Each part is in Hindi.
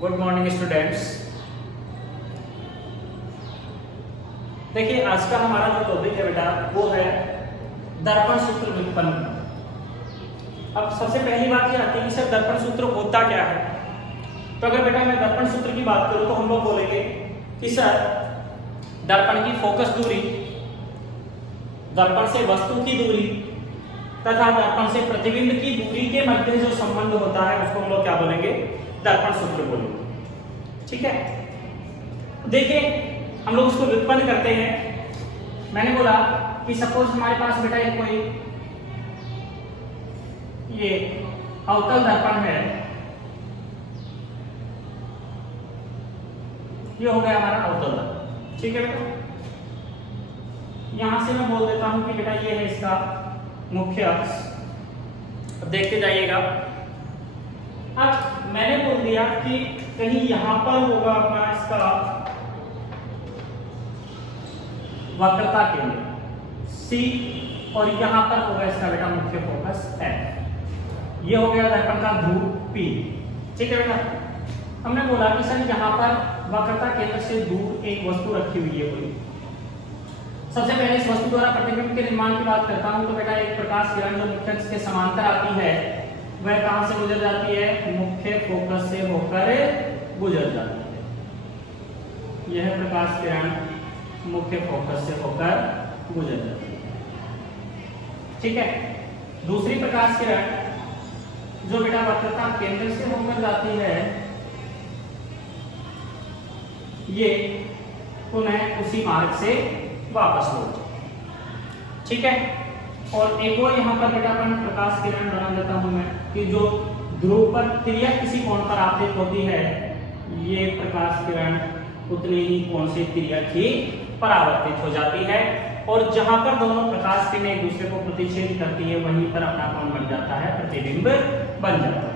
Good morning students. देखिए आज का हमारा जो टॉपिक है बेटा वो है दर्पण सूत्र व्युत्पन्न। अब सबसे पहली बात ये आती है कि सर दर्पण सूत्र होता क्या है। तो अगर बेटा मैं दर्पण सूत्र की बात करूं तो हम लोग बोलेंगे कि सर दर्पण की फोकस दूरी, दर्पण से वस्तु की दूरी तथा दर्पण से प्रतिबिंब की दूरी के मध्य जो संबंध होता है उसको हम लोग क्या बोलेंगे, दर्पण सूत्र बोलेंगे। ठीक है, देखिए हम लोग उसको व्युत्पन्न करते हैं। मैंने बोला कि सपोज हमारे पास बेटा एक कोई ये अवतल दर्पण है, ये हो गया हमारा अवतल दर्पण। ठीक है बेटा, यहां से मैं बोल देता हूं कि बेटा ये है इसका मुख्य अक्ष। अब देखते जाइएगा। अब मैंने बोल दिया कि कहीं यहां पर होगा अपना इसका वक्रता केंद्र C और यहां पर होगा इसका बेटा मुख्य फोकस F। ये हो गया दर्पण का ध्रुव P। ठीक है बेटा, हमने बोला कि सर यहां पर वक्रता केंद्र से दूर एक वस्तु रखी हुई है कोई। सबसे पहले इस वस्तु द्वारा प्रतिबिंब के निर्माण की बात करता हूं तो बेटा एक प्रकाश किरण जो मुख्य अक्ष के समांतर आती है वह कहां से गुजर जाती है, मुख्य फोकस से होकर गुजर जाती है। यह प्रकाश किरण मुख्य फोकस से होकर गुजर जाती है। ठीक है, दूसरी प्रकाश किरण जो बेटा वक्रता केंद्र से होकर जाती है ये पुनः उसी मार्ग से वापस लौट। ठीक है, और एक और यहाँ पर बेटा अपन प्रकाश किरण बना देता हूं मैं कि जो ध्रुव पर तिर्यक किसी कोण पर आपतित होती है, ये प्रकाश किरण उतने ही कोण से तिर्यक ही परावर्तित हो जाती है और जहां पर दोनों प्रकाश किरणें एक दूसरे को प्रतिच्छेद करती है वहीं पर अपना कोण बन जाता है, प्रतिबिंब बन जाता है।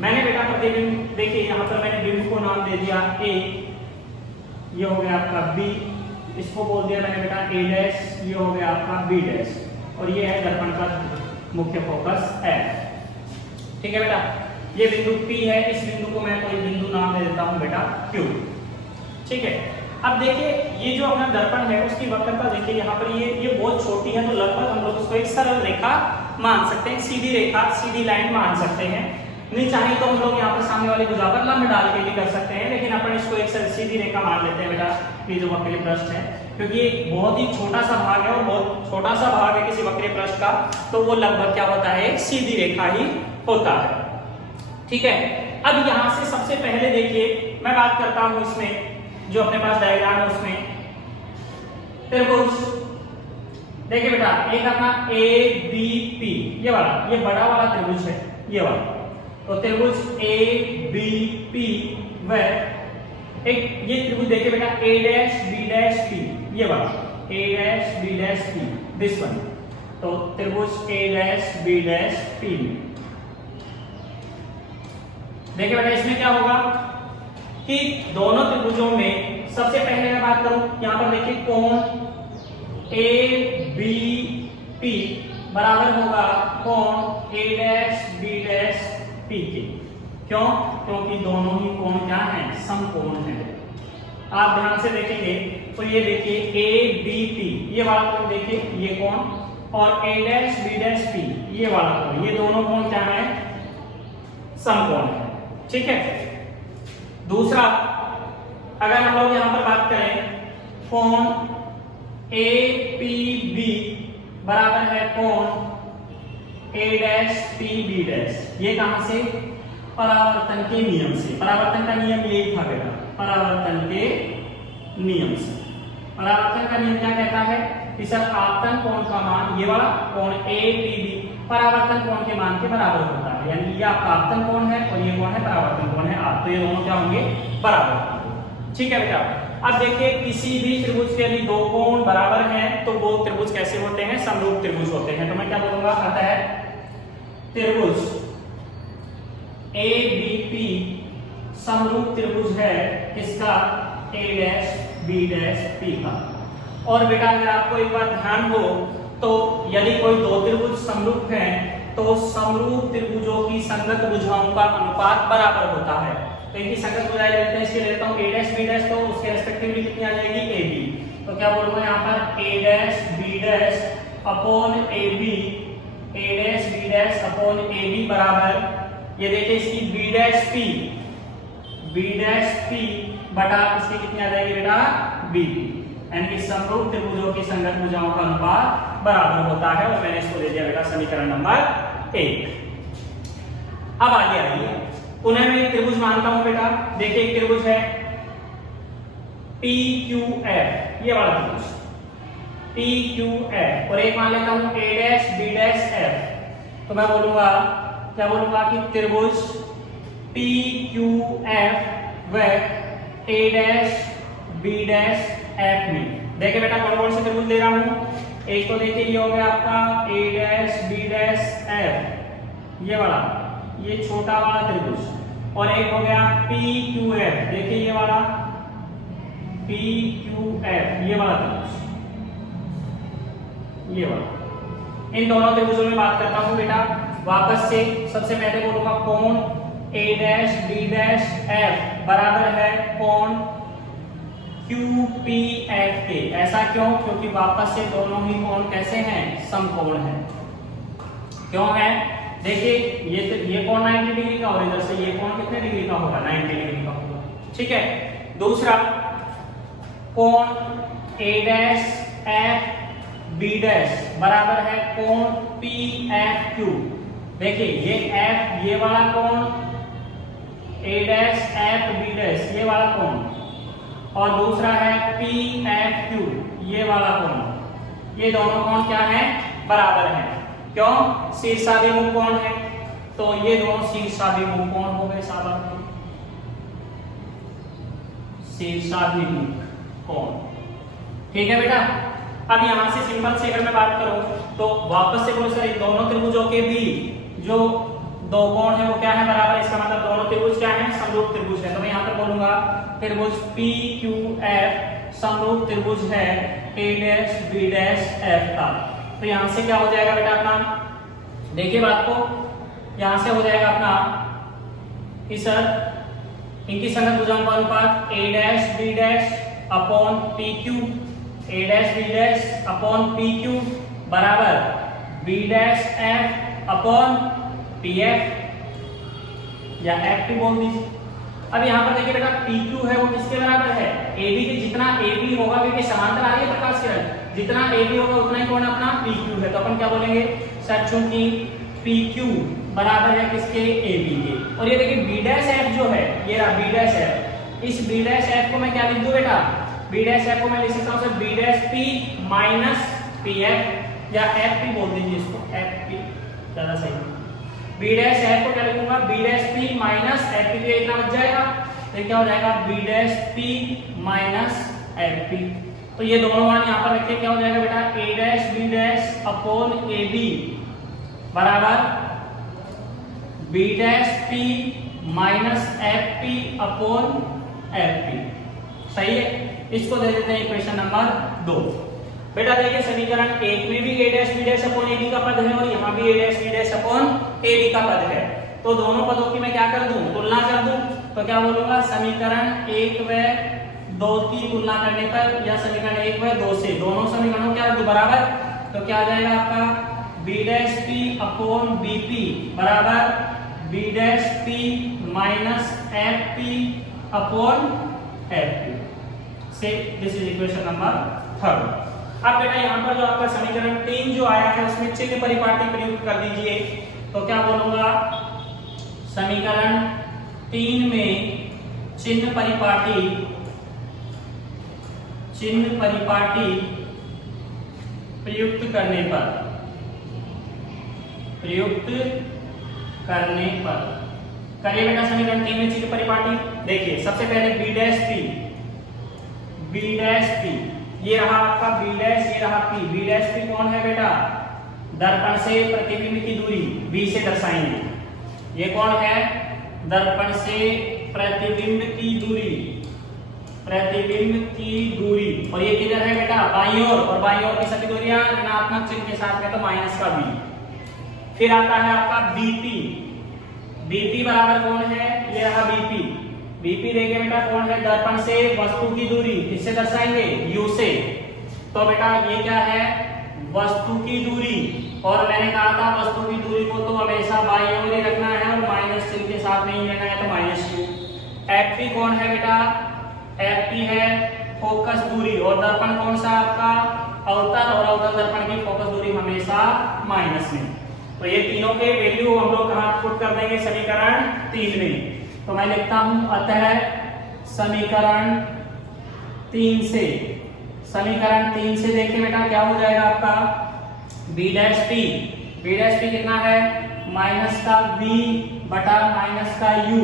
मैंने बेटा प्रतिबिंब देखिए यहाँ पर मैंने बिंब को नाम दे दिया A, ये हो गया आपका B, इसको बोल दिया मैंने बेटा A डैश, ये हो गया आपका B डैश और ये है दर्पण का मुख्य फोकस F। ठीक है बेटा, ये बिंदु P है, इस बिंदु को मैं कोई बिंदु नाम दे देता हूं बेटा Q। ठीक है, अब देखिए ये जो अपना दर्पण है उसकी वक्रता देखिए यहाँ पर ये बहुत छोटी है तो लगभग हम लोग उसको एक सरल रेखा मान सकते हैं, सीधी रेखा, सीधी लाइन मान सकते हैं। नहीं चाहे तो हम लोग यहाँ पर सामने वाली भुजा पर लंब डाल के भी कर सकते हैं, लेकिन अपन इसको एक सीधी रेखा मान लेते हैं बेटा, ये जो वक्रीय पृष्ठ है, क्योंकि बहुत ही छोटा सा भाग है और बहुत छोटा सा भाग है किसी वक्रीय पृष्ठ का, तो वो लगभग क्या होता है, एक सीधी रेखा ही होता है। ठीक है, अब यहाँ से सबसे पहले देखिए मैं बात करता हूँ इसमें जो अपने पास डायग्राम है उसमें त्रिभुज। देखिए बेटा एक अपना ABP, ये वाला, ये बड़ा वाला त्रिभुज है, ये वाला, तो त्रिभुज ABP व एक ये त्रिभुज देखिए बेटा A dash B dash P, ये वाला A dash B dash P, this one, तो त्रिभुज A dash B dash P। देखिए बेटा इसमें क्या होगा कि दोनों त्रिभुजों में सबसे पहले मैं बात करूं यहां पर देखिए कोण ABP बराबर होगा कोण A dash B dash P के। क्यों? क्योंकि दोनों ही कोण क्या हैं, समकोण हैं। आप ध्यान से देखेंगे तो ये देखिए ABP, ये वाला कोण देखिए ये कोण, और A dash B dash P, ये वाला कोण, ये दोनों कोण क्या है, समकोण है। ठीक है, दूसरा अगर हम लोग यहां पर बात करें कोण APB बराबर है कोण A डैश PB डैश, ये कहां से, परावर्तन के नियम से। परावर्तन का नियम यही था बेटा, परावर्तन के नियम से। परावर्तन का नियम क्या कहता है कि सर आपतन कोण का मान, ये वाला कोण APB परावर्तन कोण के मान के बराबर होता है, यानी ये आपका आपतन कोण है और ये कोण है परावर्तन कोण है आप, तो ये दोनों क्या होंगे, बराबर। ठीक है बेटा, अब देखिए किसी भी त्रिभुज के यदि दो कोण बराबर हैं तो वो त्रिभुज कैसे होते हैं, समरूप त्रिभुज होते हैं। तो मैं क्या बोलूंगा, अतः त्रिभुज ABP समरूप त्रिभुज है किसका, A dash B dash P का। और बेटा अगर आपको एक बार ध्यान हो तो यदि कोई दो त्रिभुज समरूप हैं तो समरूप त्रिभुजों की संगत भुजाओं का अनुपात बराबर होता है। तो तो इनकी संगत बुझाई ले लेते हैं, इसके ले लेता हूँ a डैश b डैश, तो उसके रेस्पेक्टिवली कितनी आ जाएगी ab। तो क्या बोलूंगा यहाँ पर a dash b dash upon ab, a dash b dash upon ab बराबर, ये देखिए इसकी b डैश p बटा इसकी कितनी आ जाएगी बेटा bp, यानी कि समरूप त्रिभुजों की संगत भुजाओं का अनुपात बराबर होता है, और मैंने इसको दे दिया बेटा समीकरण नंबर 1। अब आगे आइए, पुनः मैं एक त्रिभुज मानता हूं बेटा। देखिए एक त्रिभुज है PQF, ये वाला त्रिभुज PQF, और एक मान लेता हूं A dash B dash F। तो मैं बोलूंगा, क्या बोलूंगा कि त्रिभुज PQF व A dash B dash F में, देखिए बेटा कौन कौन से त्रिभुज ले रहा हूं। एक तो देखिए ये हो गया आपका A dash B dash F, ये वाला, ये छोटा वाला त्रिभुज, और एक हो गया PQF, देखिए ये वाला PQF, ये वाला त्रिभुज, ये वाला। इन दोनों त्रिभुजों में बात करता हूं बेटा वापस से। सबसे पहले बोलूंगा कोण A dash B dash F बराबर है कोण QPF के। ऐसा क्यों? क्योंकि वापस से दोनों ही कोण कैसे हैं, समकोण है। क्यों है? देखिए ये कोण 90 डिग्री का, और इधर से ये कोण कितने डिग्री का होगा, 90 डिग्री का होगा। ठीक है। दूसरा कोण A dash F B dash बराबर है कोण PFQ। देखिए ये F, ये वाला कोण, A dash F B dash, ये वाला कोण, और दूसरा है PFQ, ये वाला कोण। ये दोनों कोण क्या है, बराबर हैं। क्यों? शीर्षाभिमुख कोण है, तो ये दोनों शीर्षाभिमुख कोण हो गए, साधारण शीर्षाभिमुख कोण। ठीक है बेटा। अब यहां से सिंपल से अगर मैं बात करूं तो वापस से बोलो सर, इन दोनों त्रिभुजों के बीच जो दो कोण है वो क्या है, बराबर। इसका मतलब दोनों त्रिभुज क्या है, समरूप त्रिभुज है। तो मैं यहां पर बोलूंगा त्रिभुज PQF समरूप त्रिभुज है A dash B dash F का। तो यहां से क्या हो जाएगा बेटा अपना, देखिए बात को, यहां से हो जाएगा अपना इस इनकी संगत भुजाओं का अनुपात A dash B dash upon PQ, A dash B dash upon PQ बराबर B dash F upon PF, या FP बोल दीजिए। अब यहाँ पर देखिए बेटा PQ है वो किसके बराबर है, AB के। जितना AB होगा, क्योंकि समांतर आ रही है प्रकाश किरण, जितना AB होगा उतना ही कोण अपना PQ है। तो अपन क्या बोलेंगे सर, चूंकि PQ बराबर है किसके, AB के। और ये देखिए B डैश F जो है, ये रहा B डैश F। इस B डैश F को मैं क्या लिख दूं बेटा, B डैश F को मैं लिख सकता हूं sir B dash P minus PF, या FP बोल दीजिए इसको, FP ज्यादा सही है। B डैश F को क्या लिखूंगा, B dash P minus FP, तो इतना बच जाएगा। तो क्या हो जाएगा B dash P minus FP। तो ये दोनों मान यहाँ पर रखिए, क्या हो जाएगा बेटा A dash B dash upon AB बराबर B dash P minus FP upon FP। सही है। इसको दे देते हैं इक्वेशन नंबर 2। बेटा देखिए समीकरण 1 में भी A dash B dash upon AB का पद है, और यहाँ भी A dash B dash upon AB का पद है। तो दोनों पदों की मैं क्या कर दूं, तुलना कर दूं। तो क्या बोलूंगा, समीकरण 1 व 2 की तुलना करने पर, या समीकरण 1 व 2 से दोनों समीकरणों क्या रख दूं बराबर। तो क्या आ जाएगा आपका B dash P upon BP बराबर B dash P minus FP upon FP। This is equation number 3। अब बेटा यहाँ पर जो आपका समीकरण 3 जो आया है उसमें चिन्ह परिपाटी प्रयुक्त कर दीजिए। तो क्या बोलूंगा, समीकरण 3 में चिन्ह परिपाटी प्रयुक्त करने पर करिए बेटा समीकरण 3 में चिन्ह परिपाटी। देखिए सबसे पहले B डैश P, ये रहा आपका B डैश, ये रहा P। B डैश P कौन है बेटा, दर्पण से प्रतिबिंब की दूरी B से दर्शाएंगे। ये कौन है, दर्पण से प्रतिबिंब की दूरी। और ये किधर है बेटा, बाईं ओर, और बाईं ओर की सभी दूरियां ऋणात्मक चिन्ह के साथ में, तो माइनस का B। फिर आता है आपका BP बराबर कौन है, ये रहा BP। VP देखिए बेटा कौन है, दर्पण से वस्तु की दूरी किससे दर्शाएंगे, U से। तो बेटा ये क्या है, वस्तु की दूरी, और मैंने कहा था वस्तु की दूरी को तो हमेशा बाईं ओर ही रखना है और माइनस चिन्ह के साथ नहीं लेना है, तो -U। FP कौन है बेटा, FP है फोकस दूरी, और दर्पण कौन सा आपका, अवतल, और अवतल दर्पण की फोकस दूरी हमेशा माइनस में। तो ये तीनों के वैल्यू हम लोग कहां पुट कर देंगे, समीकरण 3 में। तो मैं लिखता हूं अतः समीकरण 3 से, समीकरण 3 से देखिए बेटा क्या हो जाएगा आपका, b डैश p कितना है, माइनस का v बटा माइनस का u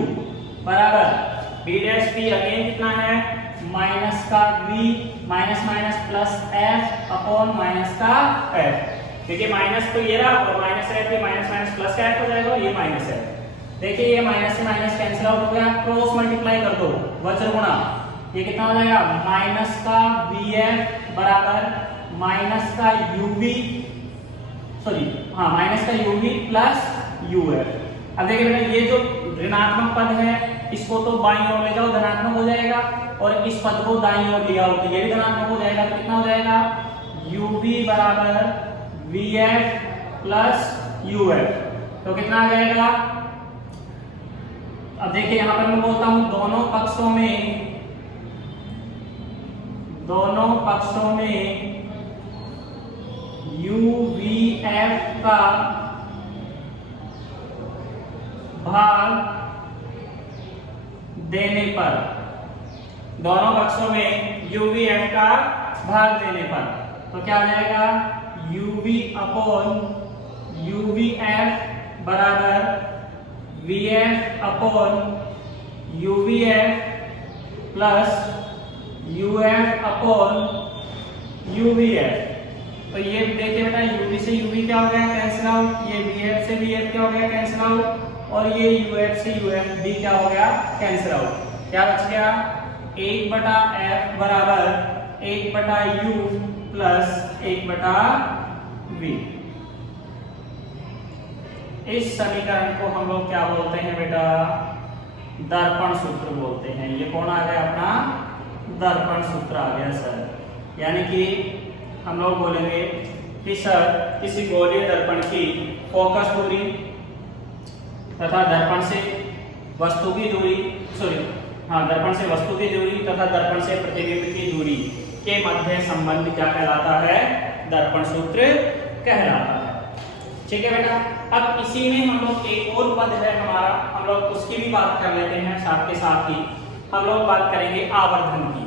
बराबर b डैश p अगेन कितना है, माइनस का v minus minus plus f upon minus का f। देखिए माइनस तो ये रहा और माइनस f, ये माइनस माइनस प्लस का f हो जाएगा और ये माइनस है। देखिए ये माइनस से माइनस कैंसिल आउट हो गया, क्रॉस मल्टीप्लाई कर दो, वज्र गुणा, ये कितना हो जाएगा, माइनस का vf बराबर माइनस का uv, सॉरी हाँ माइनस का uv प्लस uf। अब देखिए बेटा ये जो ऋणात्मक पद है इसको तो बाईं ओर ले जाओ, धनात्मक हो जाएगा, और इस पद को दाईं ओर ले आओ तो ये भी धनात्मक हो जाएगा। तो कितना हो जाएगा, uv बराबर vf प्लस uf। तो कितना आ जाएगा, अब देखिए यहां पर मैं बोलता हूं दोनों पक्षों में UVF का भाग देने पर, दोनों पक्षों में UVF का भाग देने पर, तो क्या आ जाएगा, UV अपॉन UVF बराबर VF upon UVF plus UF upon UVF। तो ये देखिए बेटा UV से UV क्या हो गया, कैंसिल आउट, ये VF से VF क्या हो गया, कैंसिल आउट, और ये UF से UF भी क्या हो गया, कैंसिल आउट। क्या बच गया, 1/f बराबर 1/u प्लस 1/v। इस समीकरण को हम लोग क्या बोलते हैं बेटा, दर्पण सूत्र बोलते हैं। ये कौन आ गया अपना, दर्पण सूत्र आ गया सर। यानी कि हम लोग बोलेंगे कि सर किसी गोलीय दर्पण की फोकस दूरी तथा दर्पण से वस्तु की दूरी, दर्पण से वस्तु की दूरी तथा दर्पण से प्रतिबिंब की दूरी के मध्य संबंध क्या कहलाता है, दर्पण सूत्र कहलाता है। ठीक है बेटा, अब इसी में हम लोग एक और पद है हमारा, हम लोग उसकी भी बात कर लेते हैं। साथ के साथ ही हम लोग बात करेंगे आवर्धन की,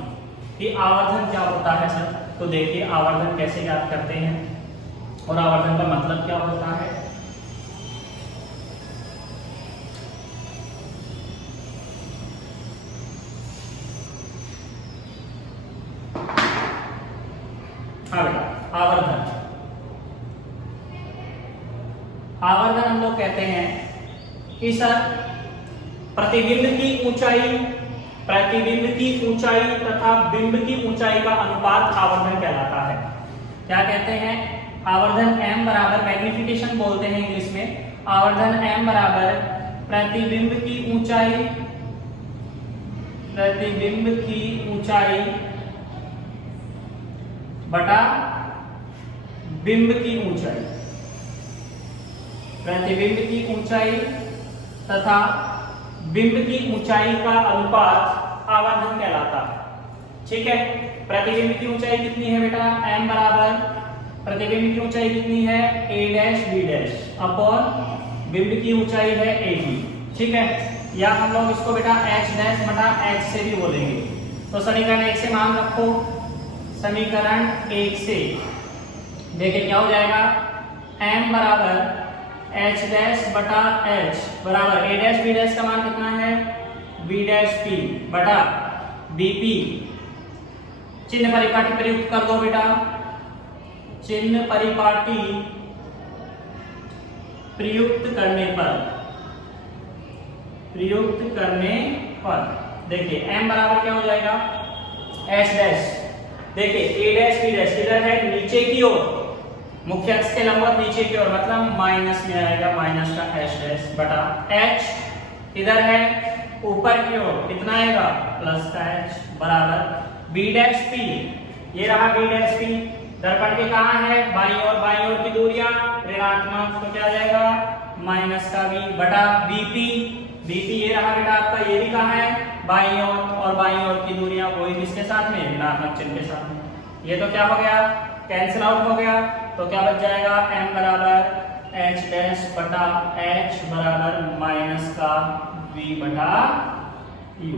कि आवर्धन क्या होता है सर। तो देखिए आवर्धन कैसे याद करते हैं और आवर्धन का मतलब क्या होता है। हाँ बेटा, आवर्धन हम लोग कहते हैं कि सर प्रतिबिंब की ऊंचाई तथा बिंब की ऊंचाई का अनुपात आवर्धन कहलाता है। क्या कहते हैं, आवर्धन m बराबर, मैग्निफिकेशन बोलते हैं इंग्लिश में, आवर्धन m बराबर प्रतिबिंब की ऊंचाई बटा बिंब की ऊंचाई, प्रतिबिंब की ऊंचाई तथा बिंब की ऊंचाई का अनुपात आवर्धन कहलाता है। ठीक है, प्रतिबिंब की ऊंचाई कितनी है बेटा, m बराबर प्रतिबिंब की ऊंचाई कितनी है, a dash b dash upon बिंब की ऊंचाई है ab। ठीक है, या हम लोग इसको बेटा h डैश बटा h से भी बोलेंगे। तो समीकरण 1 से मान रखो, समीकरण 1 से देखिए क्या हो जाएगा, m बराबर h डैश बटा h बराबर a डैश b डैश का मान कितना है, b डैश p बटा bp। चिन्ह परिपाटी प्रयुक्त कर दो बेटा, चिन्ह परिपाटी प्रयुक्त करने पर देखिए m बराबर क्या हो जाएगा, h डैश, देखिए a डैश b डैश इधर है नीचे की ओर, मुख्य अक्ष के लंबवत नीचे की ओर, मतलब माइनस में आएगा, माइनस का h डैश बटा h, इधर है ऊपर की ओर कितना आएगा प्लस का h बराबर b डैश p। ये रहा b डैश p। दर्पण के कहाँ है बाईं ओर की दूरियां ऋणात्मक, तो क्या आ जाएगा माइनस का v बटा bp। bp ये रहा बेटा आपका, ये भी कहाँ है बाईं ओर, और बाईं ओर की दूरियां वही किसके साथ में ऋणात्मक चिन्ह के साथ में। ये तो क्या हो गया कैंसिल आउट हो गया, तो क्या बच जाएगा m बराबर h डैश बटा h बराबर माइनस का v बटा u।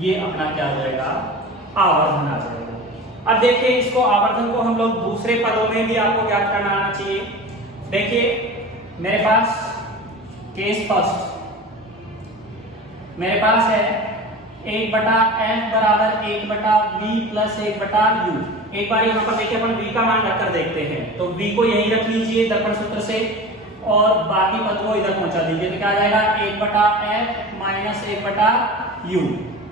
ये अपना क्या हो जाएगा आवर्धन आ जाएगा। अब देखिए इसको आवर्धन को हम लोग दूसरे पदों में भी आपको ज्ञात करना आना चाहिए। देखिए मेरे पास केस फर्स्ट, मेरे पास है 1 बटा f बराबर 1 बटा v प्लस 1 बटा u। एक बार यहाँ पर देखिए अपन v का मान रखकर देखते हैं, तो v को यहीं रख लीजिए दर्पण सूत्र से और बाकी पद को इधर पहुंचा दीजिए, तो क्या आ जाएगा 1 बटा f माइनस 1 बटा u,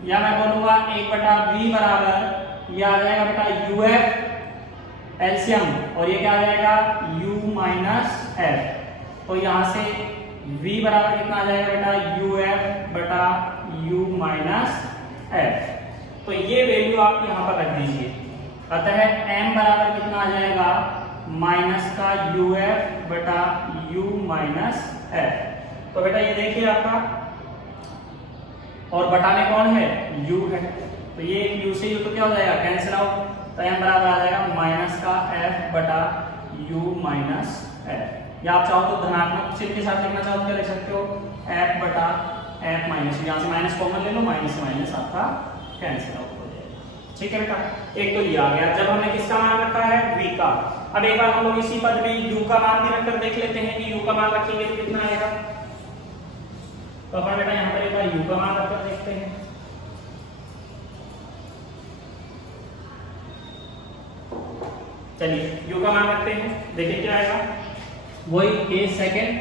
या मैं बोलूंगा 1 बटा v बराबर यह आ जाएगा बेटा uf एलसीएम, और ये क्या आ जाएगा u माइनस f। तो यहाँ से v बराबर कितना आ जाएगा बेटा uf बटा u माइनस f। तो ये वैल्यू आप यहाँ पर रख दीजिए। अतः m बराबर कितना आ जाएगा माइनस का uf बटा u माइनस f। तो बेटा ये देखिए आपका, और बटा में कौन है u है, तो ये u से u तो क्या हो जाएगा कैंसिल आउट, तो m बराबर आ जाएगा माइनस का f बटा u माइनस f। या आप चाहो तो धनात्मक चिन्ह के साथ लिखना चाहो तो क्या लिख सकते हो f बटा f माइनस, यहाँ से माइनस कॉमन ले लो, माइनस माइनस आपका कैंसिल आउट हो जाएगा। ठीक है बेटा, एक तो ये आ गया। जब हमने किसका मान रखा है v का। अब एक बार हम लोग इसी पद में u का मान भी रखकर देख लेते हैं कि u का मान रखेंगे तो कितना आएगा। तो अपन बेटा यहाँ पर एक बार u का मान रखकर देखते हैं। चलिए u का मान रखते हैं, देखिए क्या आएगा। वही केस सेकंड,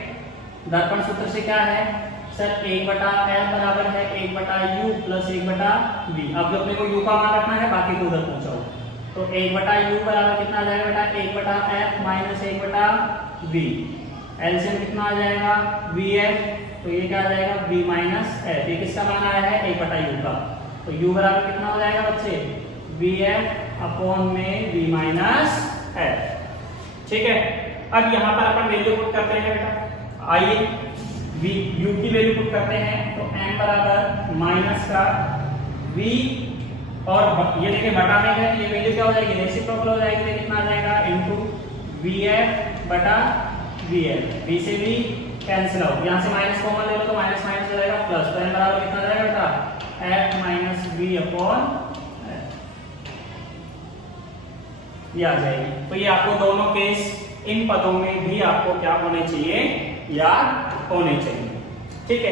दर्पण सूत्र से क्या है सर 1 बटा f बराबर है 1 बटा u प्लस 1 बटा v। अब जो अपने को u का मान रखना है बाकी को उधर पहुंचाओ, तो 1 बटा u बराबर कितना आ जाएगा बेटा 1 बटा f माइनस 1 बटा v। एलसीएम कितना आ जाएगा vf, तो ये क्या आ जाएगा v माइनस f। ये किसका मान आया है 1 बटा u का, तो u बराबर कितना हो जाएगा बच्चे vf अपॉन में v माइनस f। ठीक है, अब यहाँ पर अपन वैल्यू पुट करते हैं बेटा। आइए u की वैल्यू पुट करते हैं, तो m बराबर माइनस का v, और ये देखिए बटा में है, ये वैल्यू क्या हो जाएगी रेसिप्रोकल हो जाएगी, तो कितना आ जाएगा इनटू vf बटा vf। v से v कैंसिल आउट, यहाँ से माइनस कॉमन ले लो तो माइनस माइनस हो जाएगा प्लस, तो m बराबर कितना आ जाएगा बेटा f माइनस v अपॉन ये आ जाएगी। तो ये आपको दोनों केस इन पदों में भी आपको क्या होने चाहिए याद होने चाहिए।